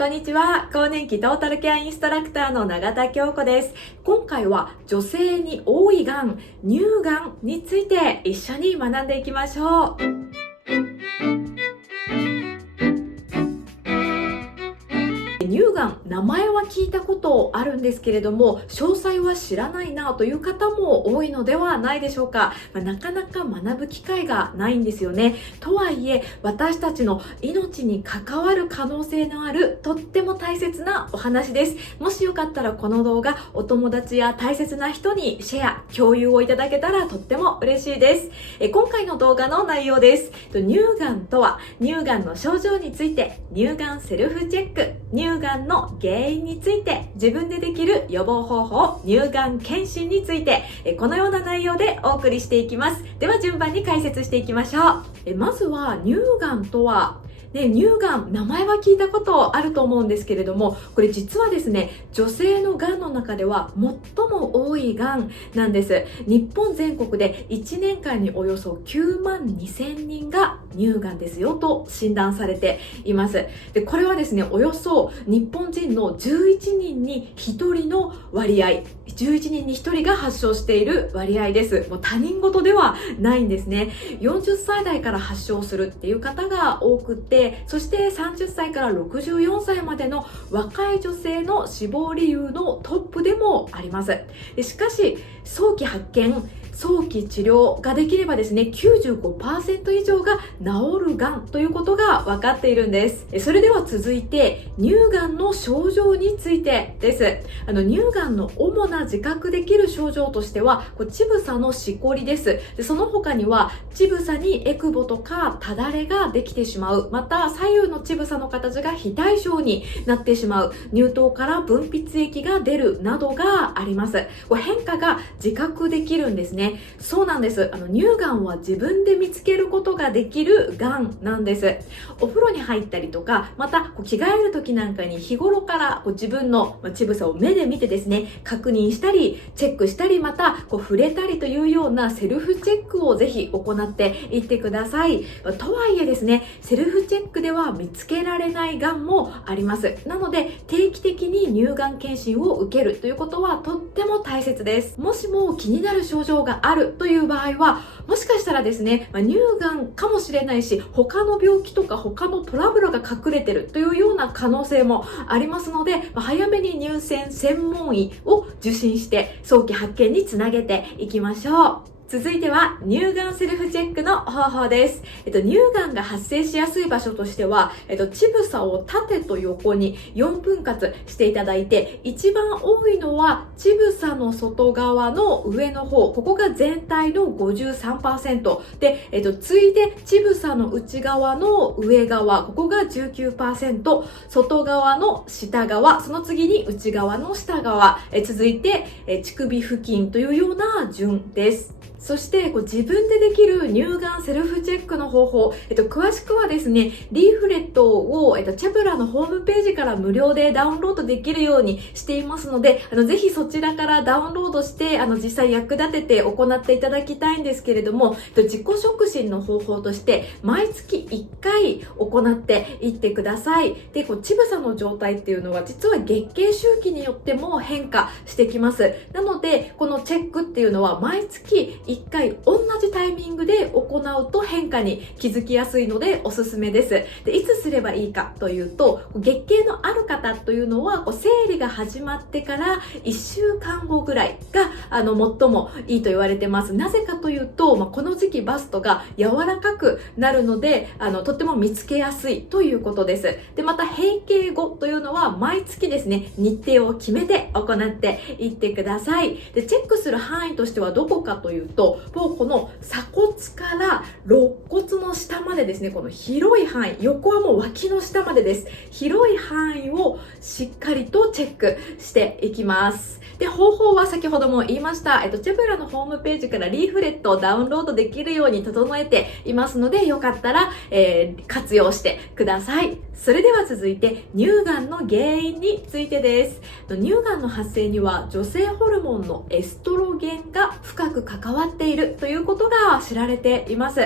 こんにちは。更年期トータルケアインストラクターの永田京子です。今回は女性に多いがん、乳がんについて一緒に学んでいきましょう。乳がん、名前は聞いたことあるんですけれども、詳細は知らないなという方も多いのではないでしょうか。なかなか学ぶ機会がないんですよね。とはいえ、私たちの命に関わる可能性のあるとっても大切なお話です。もしよかったらこの動画、お友達や大切な人にシェア、共有をいただけたらとっても嬉しいです。今回の動画の内容です。乳がんとは、乳がんの症状について、乳がんセルフチェック、乳がんの原因について、自分でできる予防方法、乳がん検診について、このような内容でお送りしていきます。では順番に解説していきましょう。まずは乳がんとは、乳がん、名前は聞いたことあると思うんですけれども、これ実はですね、女性のがんの中では最も多いがんなんです。日本全国で1年間におよそ9万2000人が乳がんですよと診断されています。で、これはですね、およそ日本人の11人に1人の割合、11人に1人が発症している割合です。もう他人事ではないんですね。40歳代から発症するっていう方が多くて、そして30歳から64歳までの若い女性の死亡理由のトップでもあります。しかし、早期発見、早期治療ができればですね、95% 以上が治るがんということが分かっているんです。それでは続いて、乳がんの症状についてです。乳がんの主な自覚できる症状としては、乳房のしこりです。その他には、乳房にエクボとかただれができてしまう。また、左右の乳房の形が非対称になってしまう。乳頭から分泌液が出るなどがあります。変化が自覚できるんですね。そうなんです。乳がんは自分で見つけることができるがんなんです。お風呂に入ったりとか、また着替える時なんかに日頃から自分の乳房を目で見てですね、確認したり、チェックしたり、また触れたりというようなセルフチェックをぜひ行っていってください。とはいえですね、セルフチェックでは見つけられないがんもあります。なので、定期的に乳がん検診を受けるということはとっても大切です。もしも気になる症状があるという場合は、もしかしたらですね、乳がんかもしれないし、他の病気とか他のトラブルが隠れてるというような可能性もありますので、早めに乳腺専門医を受診して早期発見につなげていきましょう。続いては乳がんセルフチェックの方法です。乳がんが発生しやすい場所としては、乳房を縦と横に4分割していただいて、一番多いのは乳房の外側の上の方、ここが全体の 53% で、次いで乳房の内側の上側、ここが 19%、外側の下側、その次に内側の下側、続いて乳首付近というような順です。そして自分でできる乳がんセルフチェックの方法、詳しくはですね、リーフレットを、チェブラのホームページから無料でダウンロードできるようにしていますので、ぜひそちらからダウンロードして、実際役立てて行っていただきたいんですけれども、自己触診の方法として、毎月1回行っていってください。で、乳房の状態っていうのは、実は月経周期によっても変化してきます。なので、このチェックっていうのは、毎月1回同じタイミングで行うと変化に気づきやすいのでおすすめです。で、いつすればいいかというと、月経のある方というのは生理が始まってから1週間後ぐらいが最もいいと言われてます。なぜかというと、この時期バストが柔らかくなるのでとっても見つけやすいということです。で、また閉経後というのは毎月ですね、日程を決めて行っていってください。で、チェックする範囲としてはどこかというと、もうこの鎖骨から肋骨の下までですね、この広い範囲、横はもう脇の下までです。広い範囲をしっかりとチェックしていきます。で、方法は先ほども言いました、チェブラのホームページからリーフレットをダウンロードできるように整えていますので、よかったら、活用してください。それでは続いて、乳がんの原因についてです。乳がんの発生には女性ホルモンのエストロゲンが深く関わっているということが知られています。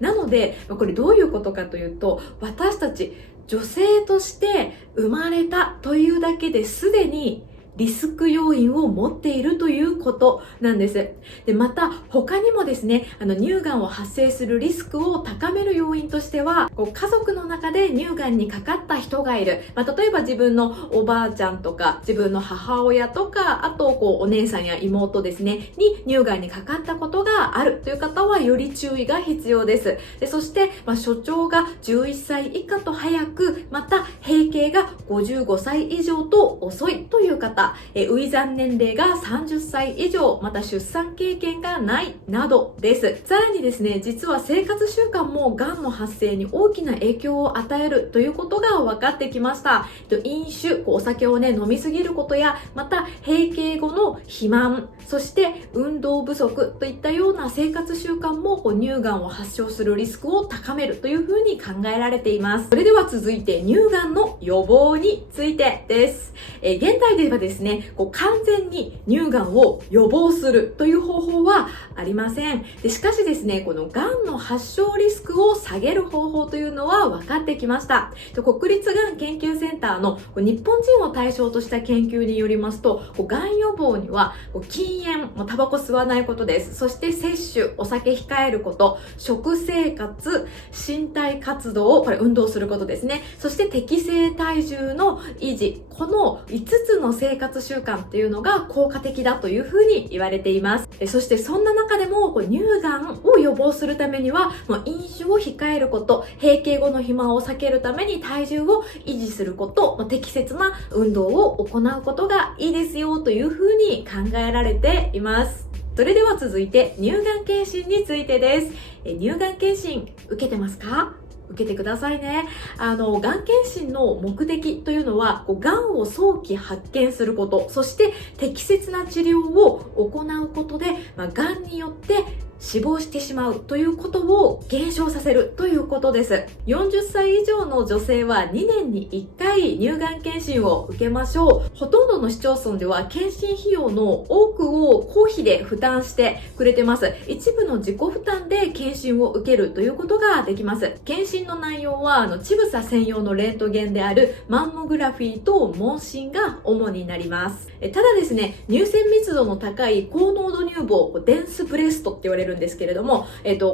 なので、これどういうことかというと、私たち女性として生まれたというだけですでにリスク要因を持っているということなんです。で、また他にもですね、乳がんを発生するリスクを高める要因としては、家族の中で乳がんにかかった人がいる。例えば自分のおばあちゃんとか、自分の母親とか、あとお姉さんや妹ですね、に乳がんにかかったことがあるという方はより注意が必要です。で、そして、初潮が11歳以下と早く、また閉経が55歳以上と遅いという方、初産年齢が30歳以上、また出産経験がないなどです。さらにですね、実は生活習慣もがんの発生に大きな影響を与えるということが分かってきました。飲酒、お酒を飲みすぎることや、また閉経後の肥満、そして運動不足といったような生活習慣も乳がんを発症するリスクを高めるというふうに考えられています。それでは続いて乳がんの予防についてです。現代ではですね、完全に乳がんを予防するという方法はありません。しかしですね、このがんの発症リスクを下げる方法というのは分かってきました。国立がん研究センターの日本人を対象とした研究によりますと、がん予防には禁煙、タバコ吸わないことです。そして摂取、お酒控えること、食生活、身体活動、これ運動することですね。そして適正体重の維持、この5つの生活習慣っていうのが効果的だというふうに言われています。そしてそんな中でも乳がんを予防するためには飲酒を控えること、閉経後の肥満を避けるために体重を維持すること、適切な運動を行うことがいいですよというふうに考えられています。それでは続いて乳がん検診についてです。乳がん検診受けてますか？受けてくださいね。がん検診の目的というのは、がんを早期発見すること、そして適切な治療を行うことで、がんによって死亡してしまうということを減少させるということです。40歳以上の女性は2年に1回乳がん検診を受けましょう。ほとんどの市町村では検診費用の多くを公費で負担してくれてます。一部の自己負担で検診を受けるということができます。検診の内容は乳房専用のレントゲンであるマンモグラフィーと問診が主になります。ただですね、乳腺密度の高い高濃度乳房、デンスブレストって言われるんですけれども、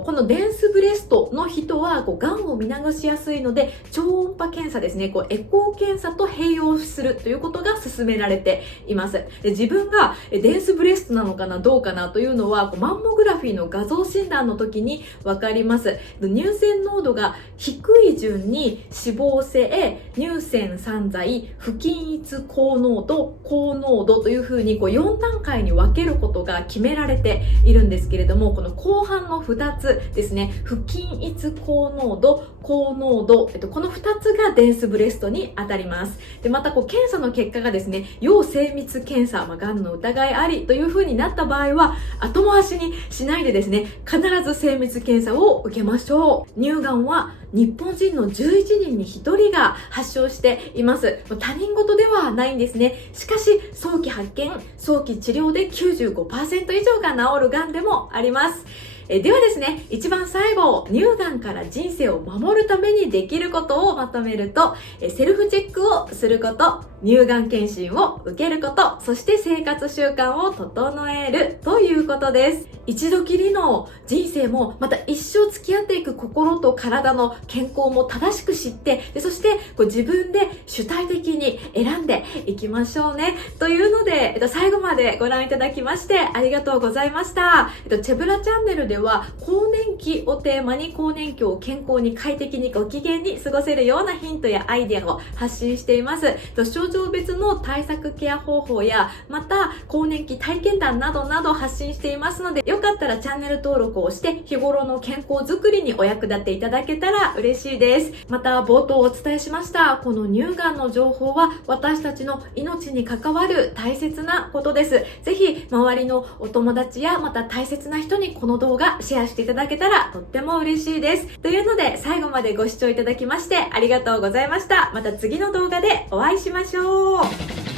このデンスブレストの人はがんを見逃しやすいので、超音波検査ですね、エコー検査と併用するということが勧められています。で、自分がデンスブレストなのかなどうかなというのはマンモグラフィーの画像診断の時にわかります。乳腺濃度が低い順に脂肪性、乳腺散在、不均一高濃度、高濃度というふうに4段階に分けることが決められているんですけれども、この後半の2つですね、不均一高濃度、高濃度、この2つがデンスブレストに当たります。で、また検査の結果がですね、要精密検査、がんの疑いありというふうになった場合は、後回しにしないでですね、必ず精密検査を受けましょう。乳がんは日本人の11人に1人が発症しています。他人事ではないんですね。しかし、早期発見、早期治療で 95% 以上が治るがんでもあります。ではですね、一番最後、乳がんから人生を守るためにできることをまとめると、セルフチェックをすること、乳がん検診を受けること、そして生活習慣を整えるということです。一度きりの人生も、また一生付き合っていく心と体の健康も正しく知って、そして自分で主体的に選んでいきましょうね。というので、最後までご覧いただきましてありがとうございました。チェブラチャンネルでは更年期をテーマに更年期を健康に快適にご機嫌に過ごせるようなヒントやアイデアを発信しています。症状別の対策ケア方法や、また更年期体験談などなど発信していますので、よかったらチャンネル登録をして日頃の健康づくりにお役立ていただけたら嬉しいです。また冒頭お伝えしましたこの乳がんの情報は私たちの命に関わる大切なことです。ぜひ周りのお友達やまた大切な人にこの動画シェアしていただけたらとっても嬉しいです。というので最後までご視聴いただきましてありがとうございました。また次の動画でお会いしましょう。